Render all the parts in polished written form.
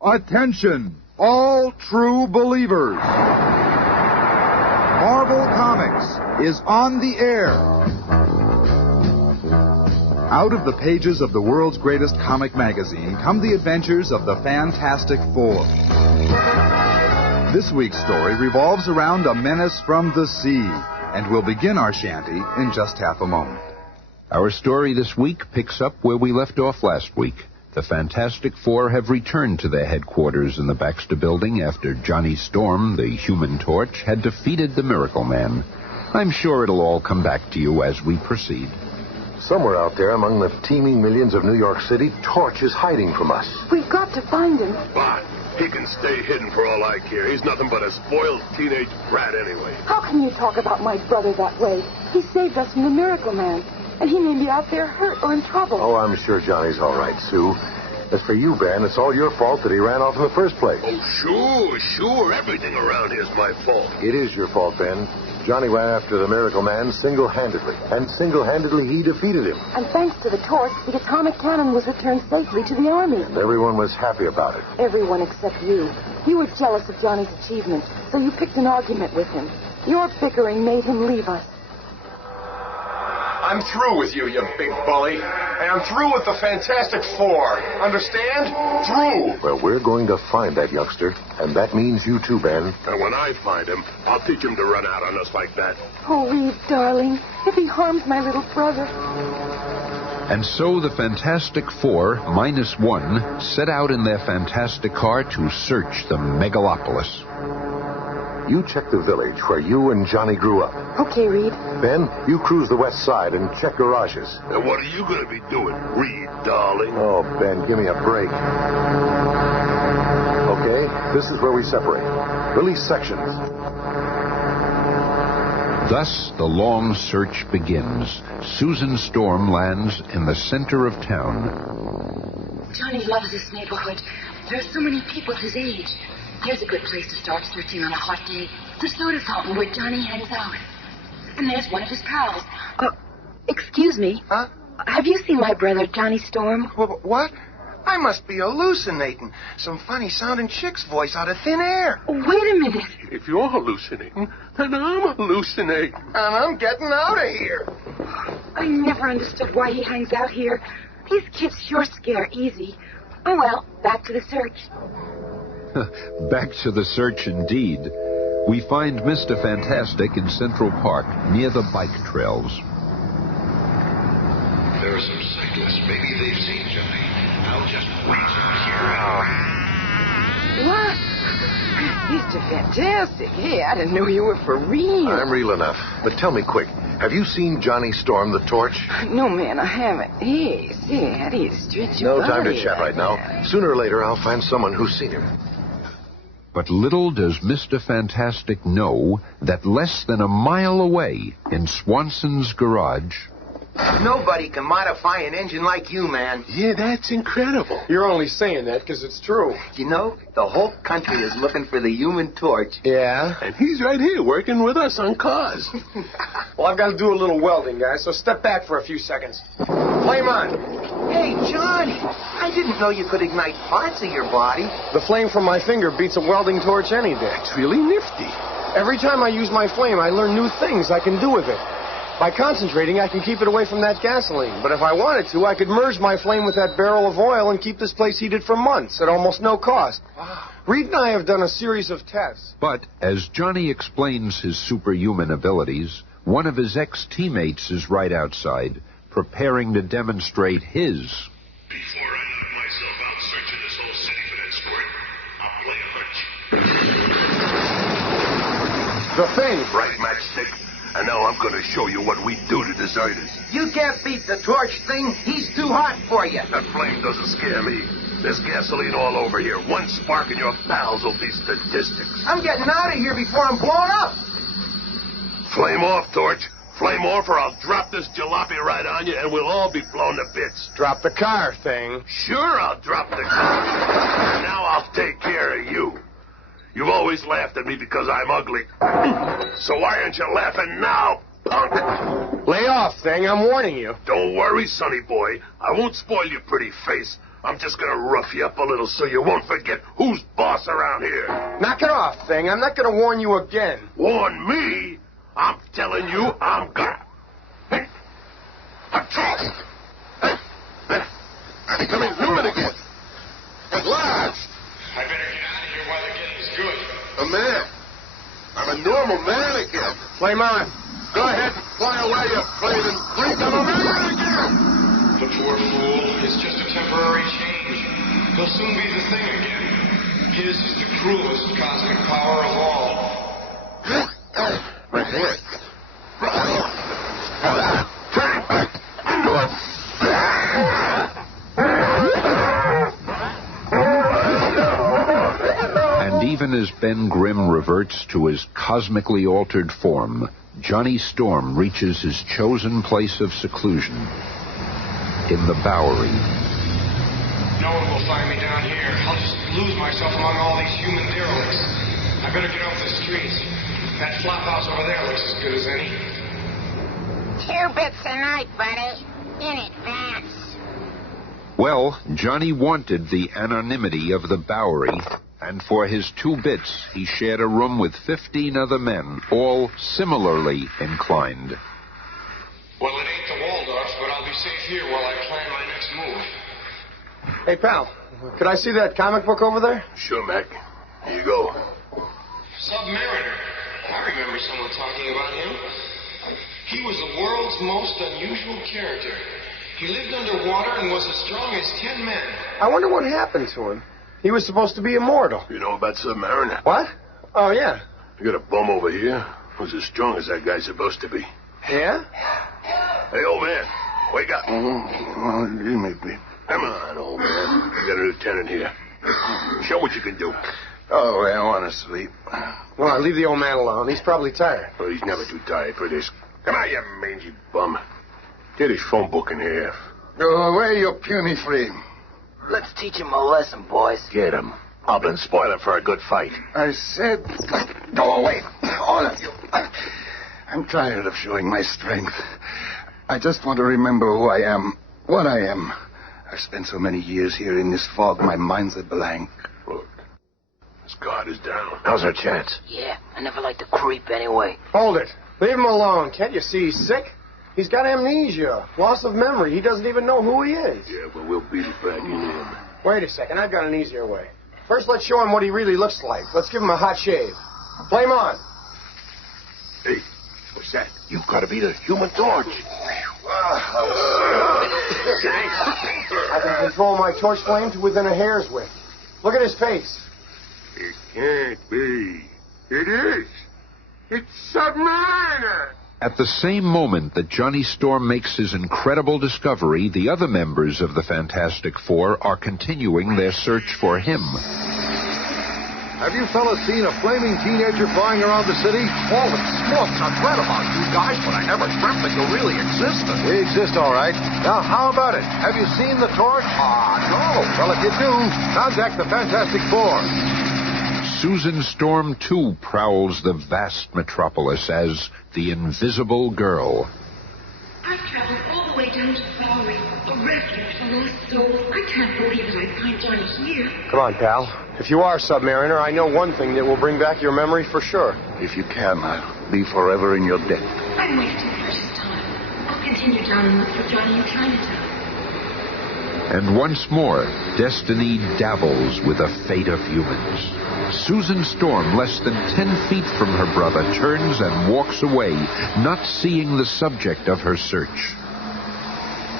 Attention, all true believers. Marvel Comics is on the air. Out of the pages of the world's greatest comic magazine come the adventures of the Fantastic Four. This week's story revolves around a menace from the sea, and we'll begin our shanty in just half a moment. Our story this week picks up where we left off last week. The Fantastic Four have returned to their headquarters in the Baxter Building after Johnny Storm, the Human Torch, had defeated the Miracle Man. I'm sure it'll all come back to you as we proceed. Somewhere out there among the teeming millions of New York City, Torch is hiding from us. We've got to find him. But he can stay hidden for all I care. He's nothing but a spoiled teenage brat anyway. How can you talk about my brother that way? He saved us from the Miracle Man, and he may be out there hurt or in trouble. Oh, I'm sure Johnny's all right, Sue. As for you, Ben, it's all your fault that he ran off in the first place. Oh, sure. Everything around here's my fault. It is your fault, Ben. Johnny ran after the Miracle Man single-handedly, and single-handedly he defeated him. And thanks to the torch, the atomic cannon was returned safely to the Army. And everyone was happy about it. Everyone except you. You were jealous of Johnny's achievements, so you picked an argument with him. Your bickering made him leave us. I'm through with you, you big bully. And I'm through with the Fantastic Four. Understand? Through. Well, we're going to find that youngster, and that means you too, Ben. And when I find him, I'll teach him to run out on us like that. Oh, Reeve, darling, if he harms my little brother. And so the Fantastic Four, minus one, set out in their fantastic car to search the megalopolis. You check the village where you and Johnny grew up. Okay, Reed. Ben, you cruise the west side and check garages. And what are you going to be doing, Reed, darling? Oh, Ben, give me a break. Okay, this is where we separate. Release sections. Thus, the long search begins. Susan Storm lands in the center of town. Johnny loves this neighborhood. There are so many people his age. Here's a good place to start searching on a hot day. The soda fountain where Johnny hangs out. And there's one of his pals. Excuse me. Huh? Have you seen my brother, Johnny Storm? What? I must be hallucinating. Some funny-sounding chick's voice out of thin air. Oh, wait a minute. If you're hallucinating, then I'm hallucinating. And I'm getting out of here. I never understood why he hangs out here. These kids sure scare easy. Oh, well, back to the search. Back to the search indeed. We find Mr. Fantastic in Central Park, near the bike trails. There are some cyclists. Maybe they've seen Johnny. I'll just wait here. What? Mr. Fantastic. Hey, I didn't know you were for real. I'm real enough. But tell me quick, have you seen Johnny Storm the Torch? No, man, I haven't. Hey, say, how do you stretch your No time to body chat right now. that? Sooner or later, I'll find someone who's seen him. But little does Mr. Fantastic know that less than a mile away, in Swanson's garage... Nobody can modify an engine like you, man. Yeah, that's incredible. You're only saying that because it's true. You know, the whole country is looking for the Human Torch. Yeah? And he's right here working with us on cars. Well, I've got to do a little welding, guys, so step back for a few seconds. Flame on. Hey, Johnny, I didn't know you could ignite parts of your body. The flame from my finger beats a welding torch any day. It's really nifty. Every time I use my flame, I learn new things I can do with it. By concentrating, I can keep it away from that gasoline. But if I wanted to, I could merge my flame with that barrel of oil and keep this place heated for months at almost no cost. Wow. Reed and I have done a series of tests. But as Johnny explains his superhuman abilities, one of his ex-teammates is right outside, preparing to demonstrate his. Before I knock myself out searching this whole city for that squirt, I'll play a hunch. The thing. Right, matchstick. And now I'm going to show you what we do to deserters. You can't beat the torch thing. He's too hot for you. That flame doesn't scare me. There's gasoline all over here. One spark and your pals will be statistics. I'm getting out of here before I'm blown up. Flame off, Torch. Flame off or I'll drop this jalopy right on you and we'll all be blown to bits. Drop the car thing. Sure, I'll drop the car. Now I'll take care of you. You've always laughed at me because I'm ugly. So why aren't you laughing now, punk? Lay off, thing. I'm warning you. Don't worry, sonny boy. I won't spoil your pretty face. I'm just gonna rough you up a little so you won't forget who's boss around here. Knock it off, Thing. I'm not gonna warn you again. Warn me? I'm telling you, I'm gonna. I'm becoming human again. At last. I better get out of here while the getting's good. A man. I'm a normal man again. Flame on. Go ahead and fly away, you flaming freak. I'm a man again. The poor fool. It's just a temporary change. He'll soon be the thing again. His is the cruelest cosmic power of all. My hand. And even as Ben Grimm reverts to his cosmically altered form, Johnny Storm reaches his chosen place of seclusion in the Bowery. No one will find me down here. I'll just lose myself among all these human derelicts. I better get off the streets. That flop house over there looks as good as any. 2 bits a night, buddy. In advance. Well, Johnny wanted the anonymity of the Bowery, and for his 2 bits, he shared a room with 15 other men, all similarly inclined. Well, it ain't the Waldorf, but I'll be safe here while I plan my next move. Hey, pal. Could I see that comic book over there? Sure, Mac. Here you go. Submariner. I remember someone talking about him. He was the world's most unusual character. He lived underwater and was as strong as 10 men. I wonder what happened to him. He was supposed to be immortal. You know about Submariner? What? Oh, yeah. You got a bum over here who's as strong as that guy's supposed to be. Yeah? Hey, old man, wake up. Well, you may be. Come on, old man. You got a lieutenant here. Show what you can do. Oh, I want to sleep. Well, leave the old man alone. He's probably tired. Well, he's never too tired for this. Come on, you mangy bum. Get his phone book in here. Go away, you puny flame. Let's teach him a lesson, boys. Get him. I've been spoiling for a good fight. I said, go away, all of you. I'm tired of showing my strength. I just want to remember who I am, what I am. I've spent so many years here in this fog, my mind's a blank. Look, this guard is down. How's our chance? Yeah, I never like to creep anyway. Hold it. Leave him alone. Can't you see he's sick? He's got amnesia, loss of memory. He doesn't even know who he is. Yeah, but we'll beat it back in him. Wait a second. I've got an easier way. First, let's show him what he really looks like. Let's give him a hot shave. Flame on. Hey, what's that? You've got to be the Human Torch. I can control my torch flame to within a hair's width. Look at his face. It can't be. It is. It's Submariner. At the same moment that Johnny Storm makes his incredible discovery, the other members of the Fantastic Four are continuing their search for him. Have you fellas seen a flaming teenager flying around the city? Holy smokes, I've read about you guys, but I never dreamt that you really existed. We exist, all right. Now, how about it? Have you seen the torch? No. Well, if you do, contact the Fantastic Four. Susan Storm, too, prowls the vast metropolis as the Invisible Girl. I've traveled all the way down to the Bowery, a refuge for lost souls. I can't believe that I'd find Johnny here. Come on, pal. If you are Submariner, I know one thing that will bring back your memory for sure. If you can, I'll be forever in your debt. I'm wasting precious time. I'll continue down and look for Johnny in Chinatown. And once more, destiny dabbles with the fate of humans. Susan Storm, less than 10 feet from her brother, turns and walks away, not seeing the subject of her search.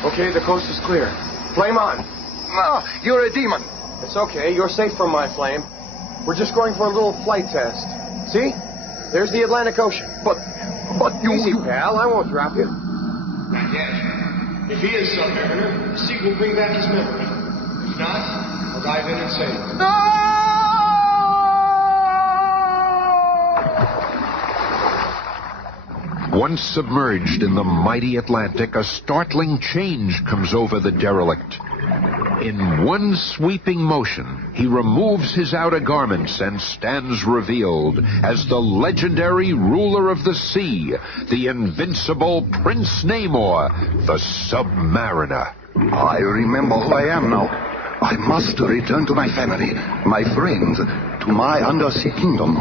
Okay, the coast is clear. Flame on. No, you're a demon. It's okay. You're safe from my flame. We're just going for a little flight test. See? There's the Atlantic Ocean. But you... Easy, pal. I won't drop you. Not yet. If he is Submariner, the sea will bring back his memory. If not, I'll dive in and save him. Once submerged in the mighty Atlantic, a startling change comes over the derelict. In one sweeping motion, he removes his outer garments and stands revealed as the legendary ruler of the sea, the invincible Prince Namor, the Submariner. I remember who I am now. I must return to my family, my friends, to my undersea kingdom.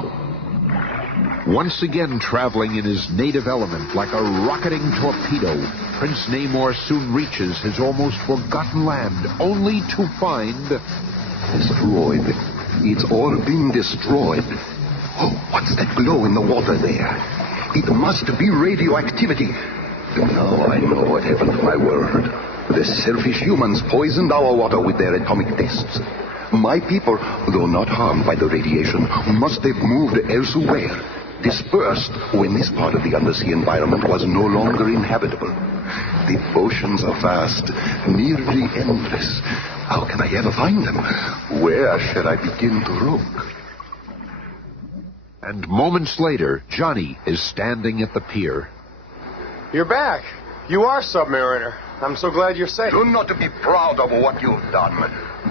Once again traveling in his native element like a rocketing torpedo, Prince Namor soon reaches his almost forgotten land, only to find... Destroyed. It's all been destroyed. Oh, what's that glow in the water there? It must be radioactivity. Now I know what happened to my world. The selfish humans poisoned our water with their atomic tests. My people, though not harmed by the radiation, must have moved elsewhere, dispersed when this part of the undersea environment was no longer inhabitable. The oceans are vast, nearly endless. How can I ever find them? Where shall I begin to look? And moments later, Johnny is standing at the pier. You're back. You are Submariner. I'm so glad you're safe. Do not be proud of what you've done.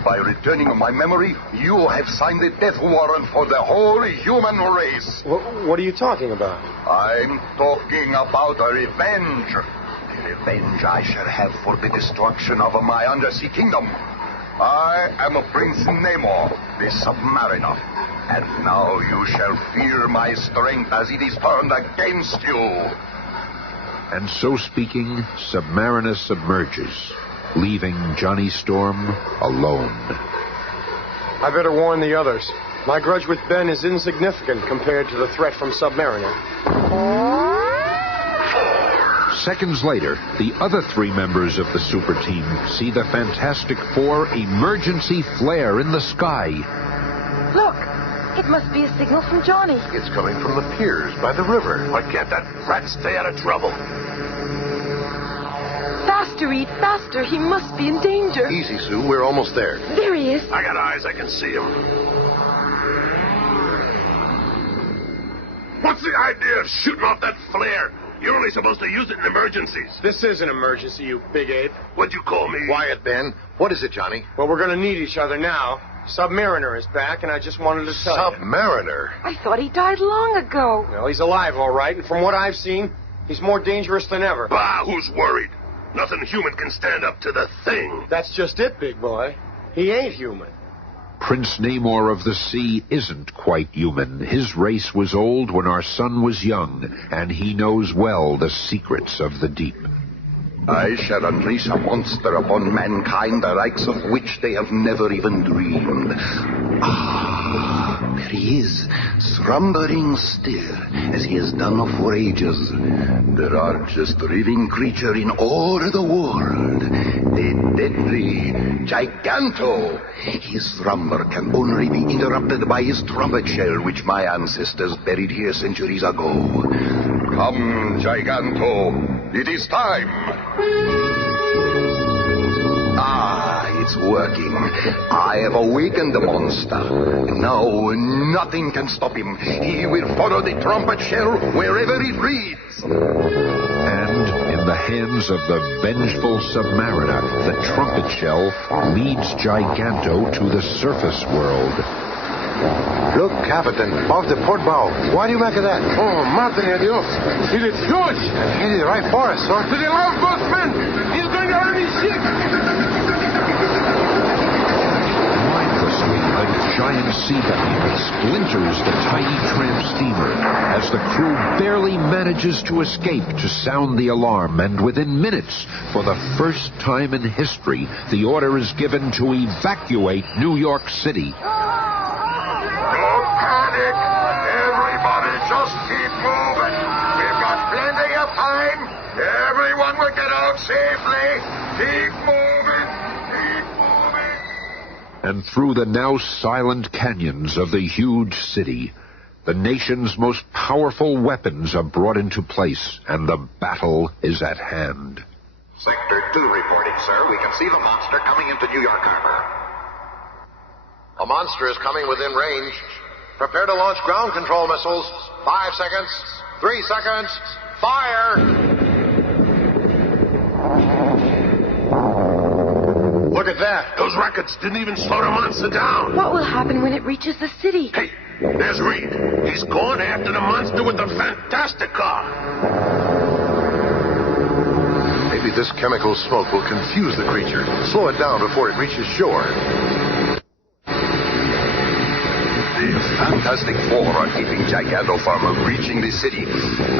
By returning my memory, you have signed the death warrant for the whole human race. What are you talking about? I'm talking about a revenge. The revenge I shall have for the destruction of my undersea kingdom. I am Prince Namor, the Submariner. And now you shall fear my strength as it is turned against you. And so speaking, Submariner submerges, leaving Johnny Storm alone. I better warn the others. My grudge with Ben is insignificant compared to the threat from Submariner. Seconds later, the other three members of the super team see the Fantastic Four emergency flare in the sky. Look, it must be a signal from Johnny. It's coming from the piers by the river. Why can't that rat stay out of trouble? Faster, Reed, faster. He must be in danger. Easy, Sue. We're almost there. There he is. I got eyes. I can see him. What's the idea of shooting off that flare? You're only supposed to use it in emergencies. This is an emergency, you big ape. What'd you call me? Quiet, Ben. What is it, Johnny? Well, we're going to need each other now. Submariner is back, and I just wanted to tell you. Submariner? I thought he died long ago. Well, he's alive, all right, and from what I've seen, he's more dangerous than ever. Bah, who's worried? Nothing human can stand up to the thing. That's just it, big boy. He ain't human. Prince Namor of the Sea isn't quite human. His race was old when our sun was young, and he knows well the secrets of the deep. I shall unleash a monster upon mankind, the likes of which they have never even dreamed. Ah, there he is, slumbering still, as he has done for ages. The largest living creature in all the world, the deadly Giganto. His slumber can only be interrupted by his trumpet shell, which my ancestors buried here centuries ago. Come, Giganto, it is time. Ah, it's working. I have awakened the monster. Now nothing can stop him. He will follow the trumpet shell wherever it leads. And in the hands of the vengeful Submariner, the trumpet shell leads Giganto to the surface world. Look, Captain, off the port bow. What do you make of that? Oh, madre de Dios. It is huge. He's right for us, sir. To the lifeboat, man. He's going to hurt his ship. Mindlessly, a giant sea behemoth splinters the tiny tramp steamer as the crew barely manages to escape to sound the alarm, and within minutes, for the first time in history, the order is given to evacuate New York City. Don't panic. Everybody just keep moving. We've got plenty of time. Everyone will get out safely. Keep moving. Keep moving. And through the now silent canyons of the huge city, the nation's most powerful weapons are brought into place, and the battle is at hand. Sector 2 reporting, sir. We can see the monster coming into New York Harbor. A monster is coming within range. Prepare to launch ground control missiles. 5 seconds. 3 seconds. Fire! Look at that. Those rockets didn't even slow the monster down. What will happen when it reaches the city? Hey, there's Reed. He's going after the monster with the Fantastic Car. Maybe This chemical smoke will confuse the creature. Slow it down before it reaches shore. The Fantastic Four are keeping Giganto from reaching the city.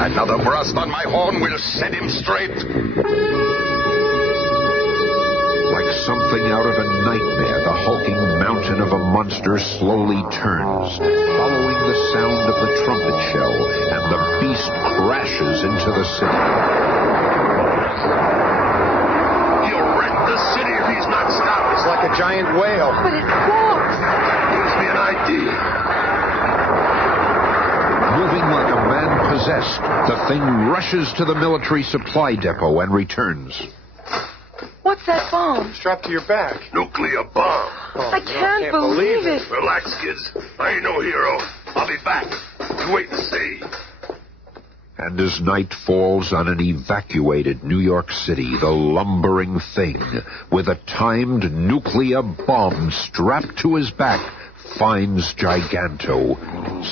Another blast on my horn will set him straight. Like something out of a nightmare, the hulking mountain of a monster slowly turns, following the sound of the trumpet shell, and the beast crashes into the city. He'll wreck the city if he's not stopped. It's like a giant whale. But it walks. Gives me an idea. Moving like a man possessed, the thing rushes to the military supply depot and returns. What's that bomb? Strapped to your back. Nuclear bomb. Oh, I can't believe it. Relax, kids. I ain't no hero. I'll be back. You wait and see. And as night falls on an evacuated New York City, the lumbering thing, with a timed nuclear bomb strapped to his back, finds Giganto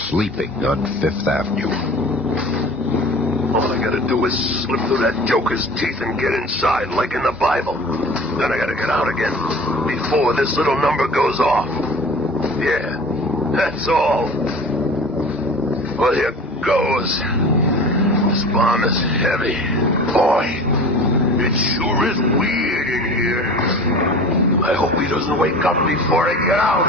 sleeping on Fifth Avenue. All I gotta do is slip through that joker's teeth and get inside, like in the Bible. Then I gotta get out again before this little number goes off. Yeah, that's all. Well, here goes. This bomb is heavy. Boy, it sure is weird in here. I hope he doesn't wake up before I get out.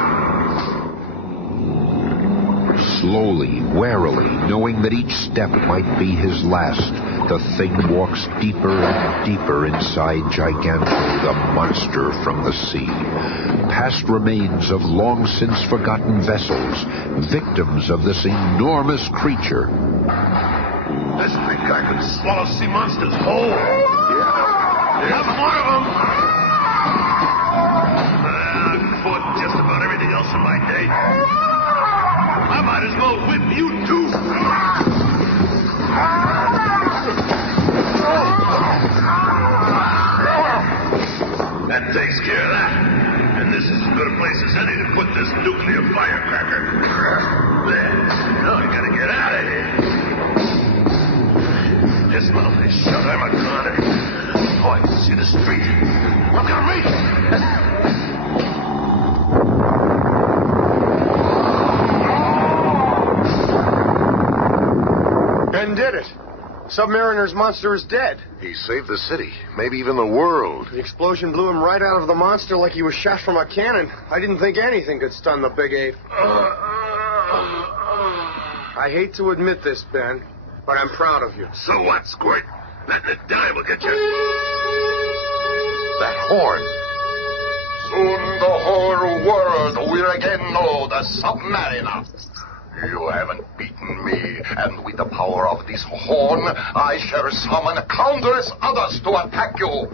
Slowly, warily, knowing that each step might be his last, the thing walks deeper and deeper inside Giganto, the monster from the sea. Past remains of long since forgotten vessels, victims of this enormous creature. This big guy could swallow sea monsters whole. Yeah, I'm one of them. I've fought just about everything else in my day. I might as well whip you, too. That takes care of that. And this is as good a place as any to put this nuclear firecracker. There. Now I gotta get out of here. This mouth is shut. I'm a goner. Oh, I can see the street. Look at me. Did it. Submariner's monster is dead. He saved the city, maybe even the world. The explosion blew him right out of the monster like he was shot from a cannon. I didn't think anything could stun the big ape. I hate to admit this, Ben, but I'm proud of you. So what, Squirt? Letting it die will get you. That horn. Soon the whole world will again know the Submariner. You haven't beaten me, and with the power of this horn, I shall summon countless others to attack you.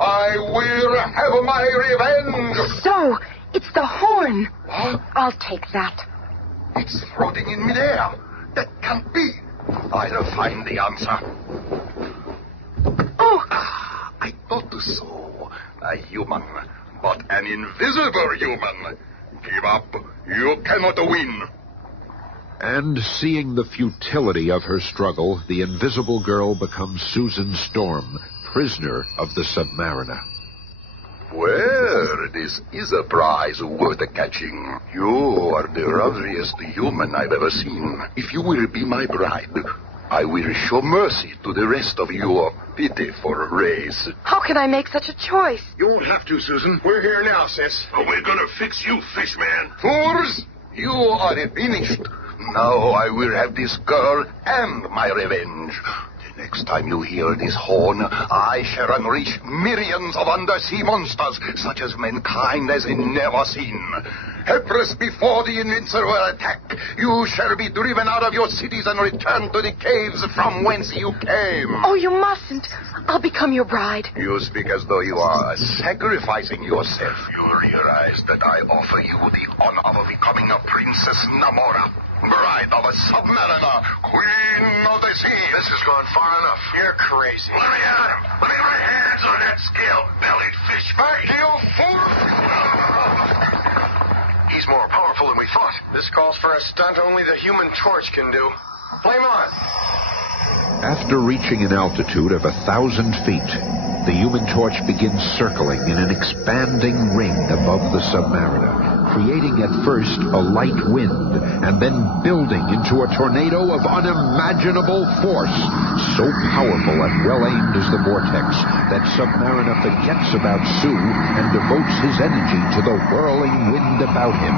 I will have my revenge. So, it's the horn. Huh? I'll take that. It's floating in midair. That can't be. I'll find the answer. Oh! I thought so. A human, but an invisible human. Give up. You cannot win. And seeing the futility of her struggle, the invisible girl becomes Susan Storm, prisoner of the Submariner. Well, this is a prize worth catching. You are the loveliest human I've ever seen. If you will be my bride, I will show mercy to the rest of your pitiful race. How can I make such a choice? You won't have to, Susan. We're here now, sis. Oh, we're gonna fix you, Fishman. Fools! You are finished. Now I will have this girl and my revenge. The next time you hear this horn, I shall unleash millions of undersea monsters, such as mankind has never seen. Helpless before the invincible attack, you shall be driven out of your cities and returned to the caves from whence you came. Oh, you mustn't. I'll become your bride. You speak as though you are sacrificing yourself. You realize that I offer you the honor of becoming a Princess Namora, bride of a Submariner, Queen of the Sea. This has gone far enough. You're crazy. Let me at him. Let me get my hands on that scale-bellied fish. Back, you fool! He's more powerful than we thought. This calls for a stunt only the Human Torch can do. Flame on! After reaching an altitude of 1,000 feet, the Human Torch begins circling in an expanding ring above the Submariner, creating at first a light wind and then building into a tornado of unimaginable force. So powerful and well-aimed is the vortex that Submariner forgets about Sue and devotes his energy to the whirling wind about him.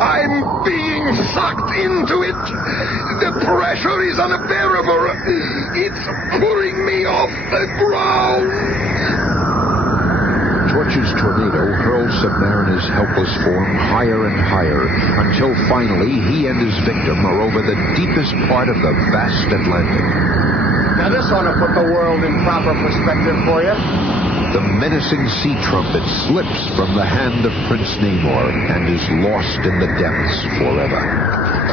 I'm being sucked into it. The pressure is unbearable. It's pulling me off the ground. Torch's tornado hurls Submariner's helpless form higher and higher until finally he and his victim are over the deepest part of the vast Atlantic. Now this ought to put the world in proper perspective for you. The menacing sea trumpet slips from the hand of Prince Namor and is lost in the depths forever.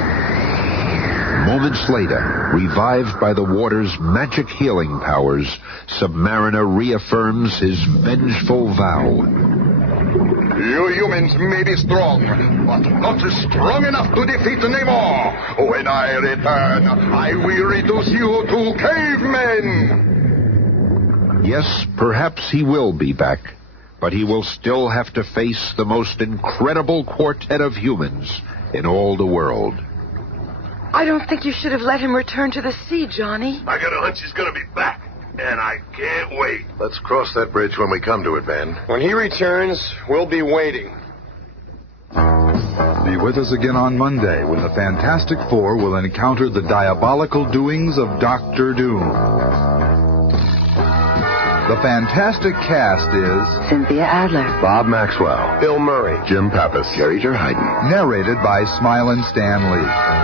Moments later, revived by the water's magic healing powers, Submariner reaffirms his vengeful vow. You humans may be strong, but not strong enough to defeat Namor. When I return, I will reduce you to cavemen. Yes, perhaps he will be back, but he will still have to face the most incredible quartet of humans in all the world. I don't think you should have let him return to the sea, Johnny. I got a hunch he's going to be back, and I can't wait. Let's cross that bridge when we come to it, Ben. When he returns, we'll be waiting. Be with us again on Monday when the Fantastic Four will encounter the diabolical doings of Dr. Doom. The fantastic cast is Cynthia Adler, Bob Maxwell, Bill Murray, Jim Pappas, Jerry Hayden. narrated by Smilin' Stan Lee.